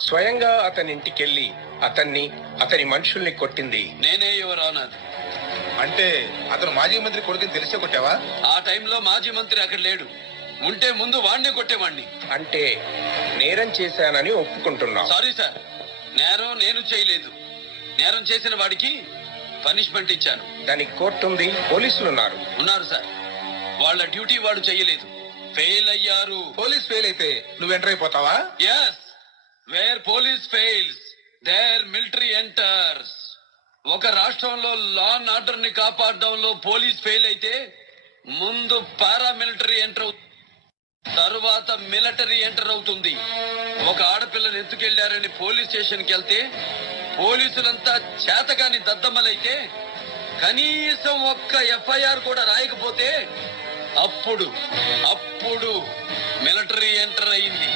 స్వయంగా అతని ఇంటికెళ్లి అతని మనుషుల్ని కొట్టింది నేనే, యువర్ ఆనర్. అంటే అతను మాజీ మంత్రి కొడుకుని తెలిసే కొట్టావా? ఆ టైంలో మాజీ మంత్రి అక్కడ లేడు. ఉంటే ముందు వాణ్ణి కొట్టేవాణ్ణి. అంటే నేరం చేశానని ఒప్పుకుంటున్నావు? సారీ సార్, నేరం నేను చేయలేదు. నేరం చేసిన వాడికి పనిష్మెంట్ ఇచ్చాను. దానికి కోర్టు ఉంది, పోలీసులు ఉన్నారు సార్. వాళ్ళ డ్యూటీ వాడు చేయలేదు, ఫెయిల్ అయ్యారు. పోలీస్ ఫెయిల్ అయితే నువ్వు ఎంటర్ అయిపోతావా? Yes, where police fails there military enters. ఒక రాష్ట్రంలో లా అండ్ ఆర్డర్ ని కాపాడడంలో పోలీస్ ఫెయిల్ అయితే ముందు పారామిలిటరీ ఎంటర్, తరువాత మిలిటరీ ఎంటర్ అవుతుంది. ఒక ఆడపిల్లని ఎత్తుకెళ్లారని పోలీస్ స్టేషన్ కి వెళ్తే పోలీసులంతా చేతగాని దద్దమ్మలైతే కనీసం ఒక్క ఎఫ్ఐఆర్ కూడా రాయకపోతే అప్పుడు మిలిటరీ ఎంటర్ అయింది.